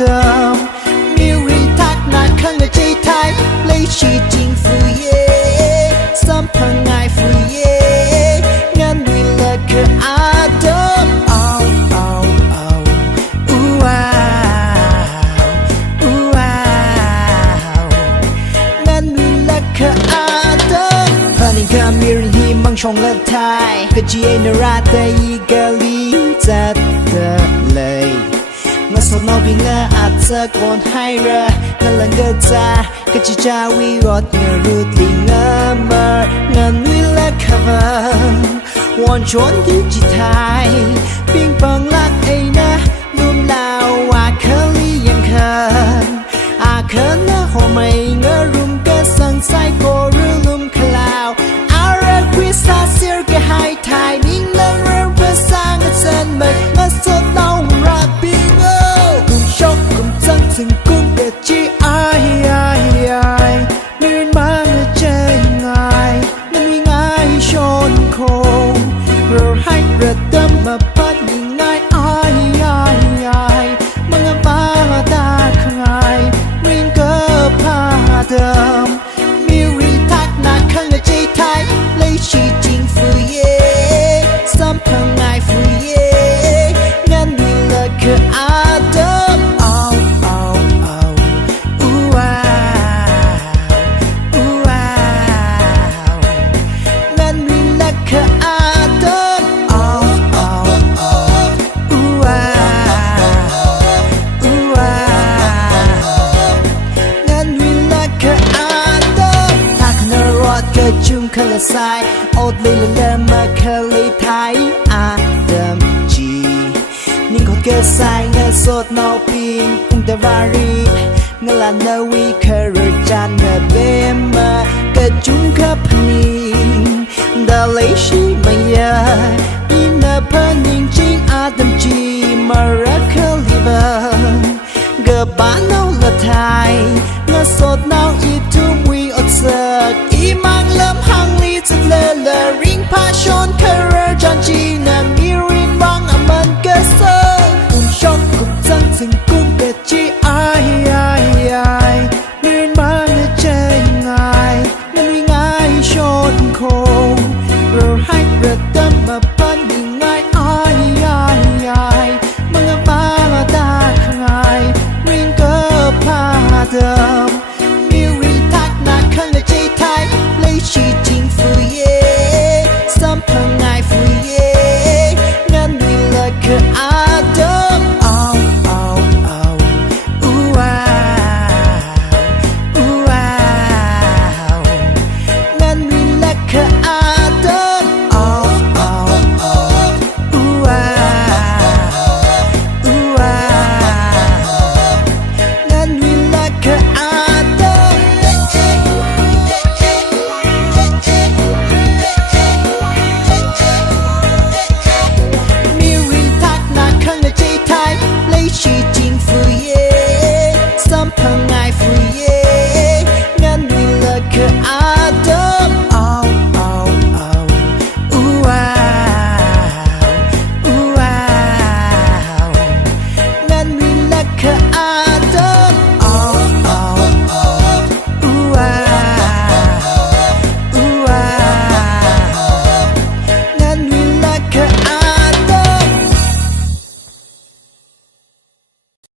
ดิมมีรีทักหนักข้างในใจไทยเลยชีจริงฟูเย่สัมพันธ์ง่ายฟูเย่งานวิลาคืออาเดิมเอาอู้ว้าวอู้ว้าวงานวิลาคืออาเดิมพันธุ์การมีรีมังชงและไทยก็จีเนราแต่ยีกาลีจัดเลยเมื่อสดนอบิงอาจจะก่อนให้เรือเงินหลังเกิดจาก็จะจาวิรอดเงรูดลิงเมื่อเงินวิลาคาเวอร์วอนชวนดิจิทัลปิงปองลักไอ้นะลืมลาวว่าเคลียังเคยอาเคนะหอไม่เงรุมก็สั่งใส่โกรุลุมคลาวอารักวิสาเสียก็ให้ไทยนิ่งเลิงเรื่องภาษาเงินเส้นเมื่อสดนอรักบิงกุมชกกุมจังถึงกุมเดจีไอไม่เรียนมาเมื่อใจง่ายนั้นวิ่งง่ายชนโคงเราให้ระดมมาพัดยิ่งง่ายมังบ้าตาคลายริงเกอผ้าเดิมมีรีทักหนักข้างในใจไทยเลยชีจริงฟูเย่สัมพันธ์ง่ายฟูเย่งานวิลาคืออาเดิมอู้ว้าวอู้ว้าวงานวิลาคืออาเดิมอู้ว้าวอู้ว้าวงานวิลาคืออาเดิมทักนรอดเกิดจุ่มคลสายโอดเลยละมาเคลีไทยอาเดิมจีนิ่งขอเกิดสายเงาสดนอปิงเดวารีเงลานาวีเคอร์จันเนเบมาเกิดจุ่มขับนิงดาเลชีมายาอินาพันยิงจริงอาดัมจีมารักเคลีเบอร์เกิดบ้านเอาละไทยเงาสดนออีทุ่มวีอดเสกอีมังเริ่มหังลีจะเลริงพาชนเคอร์จันจีนามีรินวังอามันเกษกุมชกกุมจังถึงกุมเดจี